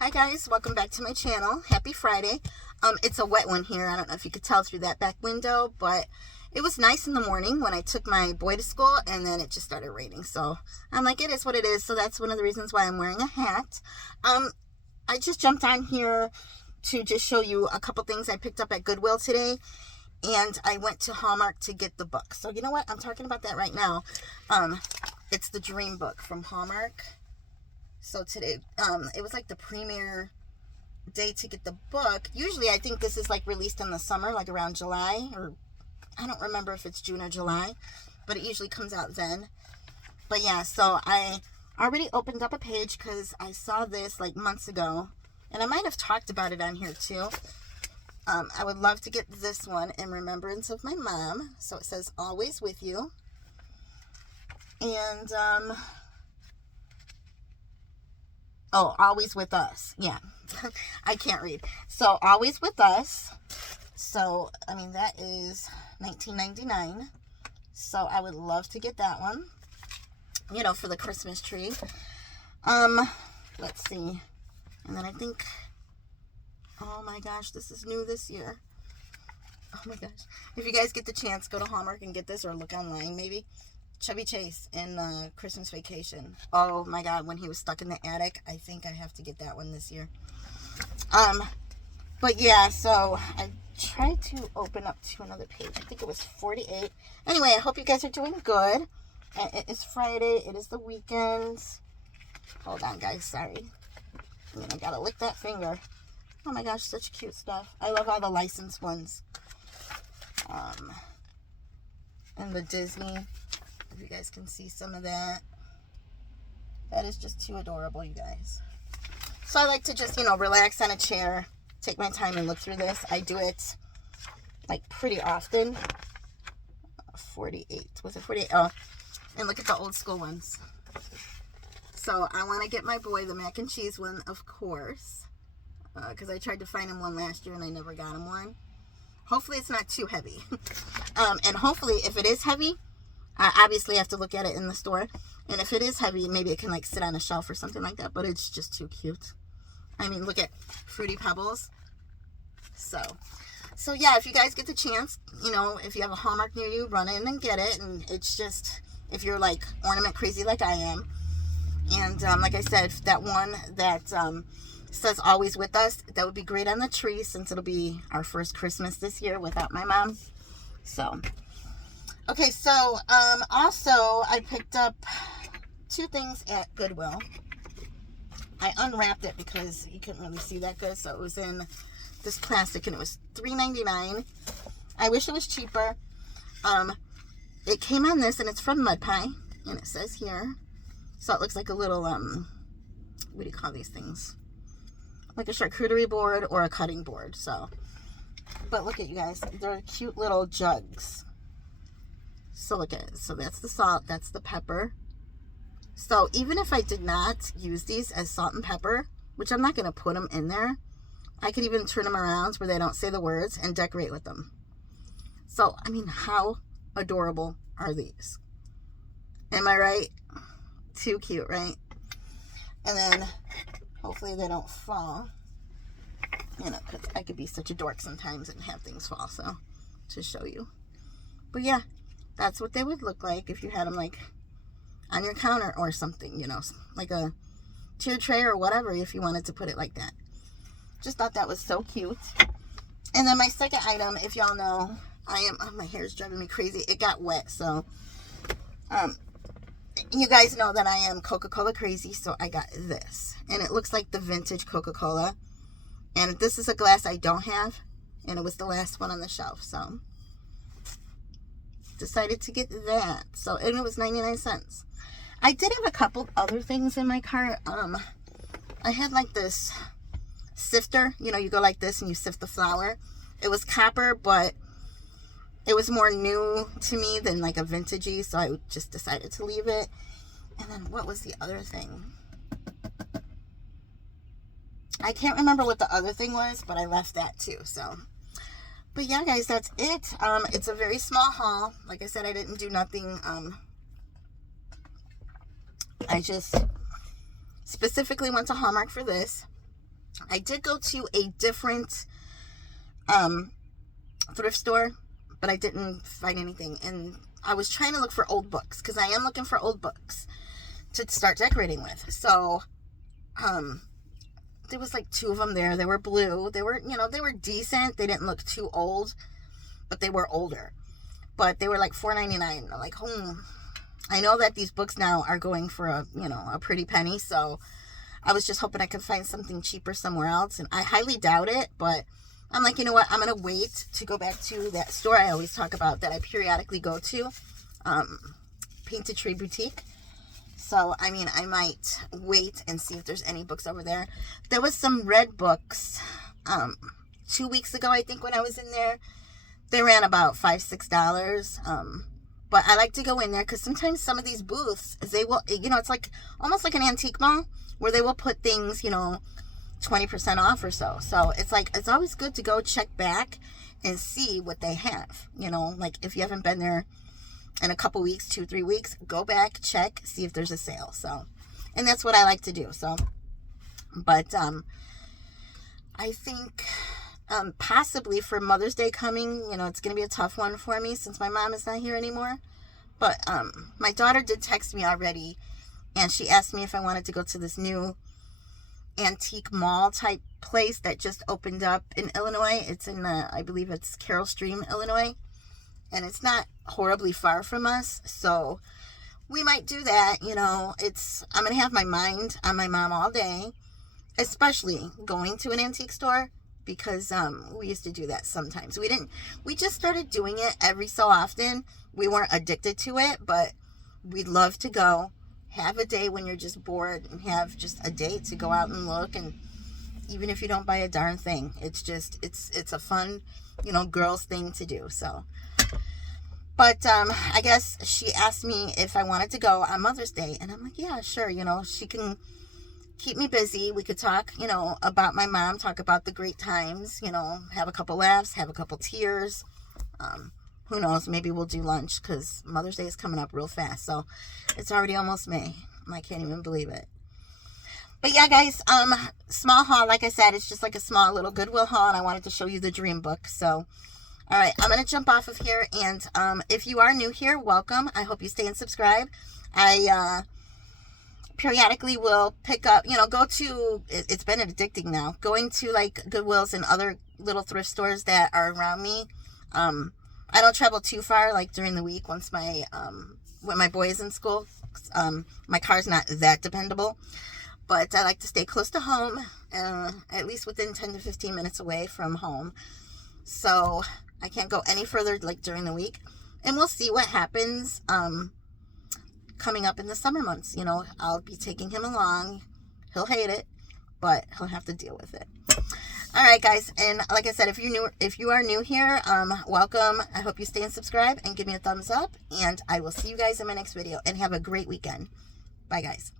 Hi guys, welcome back to my channel. Happy Friday. It's a wet one here. I don't know if you could tell through that back window, but it was nice in the morning when I took my boy to school, and then it just started raining. So I'm like, it is what it is. So that's one of the reasons why I'm wearing a hat. I just jumped on here to just show you a couple things I picked up at Goodwill today, and I went to Hallmark to get the book. So you know what? I'm talking about that right now. It's the Dreambook from Hallmark. So today, it was like the premiere day to get the book. Usually I think this is like released in the summer, like around July, or I don't remember if it's June or July, but it usually comes out then. But yeah, so I already opened up a page because I saw this like months ago, and I might have talked about it on here too. I would love to get this one in remembrance of my mom. So it says, always with you. And, oh, always with us. Yeah. I can't read. So, always with us. So, I mean, that is $19.99. So, I would love to get that one, you know, for the Christmas tree. Let's see. And then I think, oh my gosh, this is new this year. Oh my gosh. If you guys get the chance, go to Hallmark and get this, or look online maybe. Chevy Chase in Christmas Vacation. Oh my God, when he was stuck in the attic. I think I have to get that one this year. But yeah, so I tried to open up to another page. I think it was 48. Anyway, I hope you guys are doing good. It is Friday. It is the weekend. Hold on, guys. Sorry. I gotta lick that finger. Oh my gosh, such cute stuff. I love all the licensed ones. And the Disney. If you guys can see some of that. That is just too adorable, you guys. So I like to just, relax on a chair, take my time and look through this. I do it like pretty often. 48. Was it 48? Oh, and look at the old school ones. So I want to get my boy the mac and cheese one, of course, because I tried to find him one last year and I never got him one. Hopefully it's not too heavy. And hopefully if it is heavy, I obviously have to look at it in the store. And if it is heavy, maybe it can like sit on a shelf or something like that. But it's just too cute. I mean, look at Fruity Pebbles. So yeah, if you guys get the chance, if you have a Hallmark near you, run in and get it. And it's just, if you're like ornament crazy like I am. And like I said, that one that says always with us, that would be great on the tree, since it'll be our first Christmas this year without my mom. So, okay, so also I picked up two things at Goodwill. I unwrapped it because you couldn't really see that good, so it was in this plastic, and it was $3.99. I wish it was cheaper. It came on this, and it's from Mud Pie, and it says here. So it looks like a little, what do you call these things? Like a charcuterie board or a cutting board. So, but look at you guys. They're cute little jugs. So look at it. So that's the salt. That's the pepper. So even if I did not use these as salt and pepper, which I'm not going to put them in there, I could even turn them around where they don't say the words and decorate with them. So, I mean, how adorable are these? Am I right? Too cute, right? And then hopefully they don't fall, because I could be such a dork sometimes and have things fall. So to show you, but yeah, that's what they would look like if you had them like on your counter or something, like a tier tray or whatever, if you wanted to put it like that. Just thought that was so cute. And then my second item, if y'all know, my hair is driving me crazy. It got wet, so you guys know that I am Coca-Cola crazy, so I got this. And it looks like the vintage Coca-Cola. And this is a glass I don't have, and it was the last one on the shelf, so decided to get that. So, and it was 99 cents. I did have a couple other things in my cart. I had like this sifter. You go like this and you sift the flour. It was copper, but it was more new to me than like a vintagey, so I just decided to leave it. And then what was the other thing? I can't remember what the other thing was, but I left that too. So, but yeah, guys, that's it. It's a very small haul. Like I said, I didn't do nothing. I just specifically went to Hallmark for this. I did go to a different thrift store, but I didn't find anything. And I was trying to look for old books, because I am looking for old books to start decorating with. So there was like 2 of them there. They were blue. They were, they were decent. They didn't look too old, but they were older. But they were like $4.99. I'm like, I know that these books now are going for a pretty penny. So I was just hoping I could find something cheaper somewhere else. And I highly doubt it, but I'm like, you know what? I'm going to wait to go back to that store I always talk about that I periodically go to, Painted Tree Boutique. So, I mean, I might wait and see if there's any books over there. There was some red books 2 weeks ago, I think, when I was in there. They ran about $5-6. But I like to go in there because sometimes some of these booths, they will, it's like almost like an antique mall where they will put things, 20% off or so. So it's like, it's always good to go check back and see what they have. Like if you haven't been there in a couple weeks, 2-3 weeks, go back, check, see if there's a sale. So, and that's what I like to do. So, but I think possibly for Mother's Day coming, it's going to be a tough one for me since my mom is not here anymore. But my daughter did text me already, and she asked me if I wanted to go to this new antique mall type place that just opened up in Illinois. It's in, I believe it's Carroll Stream, Illinois. And it's not horribly far from us. So we might do that. I'm going to have my mind on my mom all day, especially going to an antique store, because we used to do that sometimes. We just started doing it every so often. We weren't addicted to it, but we'd love to go. Have a day when you're just bored and have just a day to go out and look. And even if you don't buy a darn thing, it's a fun, girls thing to do. So, but I guess she asked me if I wanted to go on Mother's Day, and I'm like, yeah, sure. She can keep me busy. We could talk, about my mom, talk about the great times, have a couple laughs, have a couple tears. Who knows? Maybe we'll do lunch, because Mother's Day is coming up real fast. So it's already almost May. I can't even believe it. But yeah, guys, small haul. Like I said, it's just like a small little Goodwill haul, and I wanted to show you the dream book. So, all right, I'm going to jump off of here. And if you are new here, welcome. I hope you stay and subscribe. I periodically will pick up, go to, it's been addicting now, going to like Goodwills and other little thrift stores that are around me. I don't travel too far, like during the week when my boy is in school. My car's not that dependable, but I like to stay close to home, at least within 10 to 15 minutes away from home. So I can't go any further like during the week, and we'll see what happens coming up in the summer months. I'll be taking him along. He'll hate it, but he'll have to deal with it. All right, guys, and like I said, if you are new here, welcome. I hope you stay and subscribe and give me a thumbs up, and I will see you guys in my next video, and have a great weekend. Bye, guys.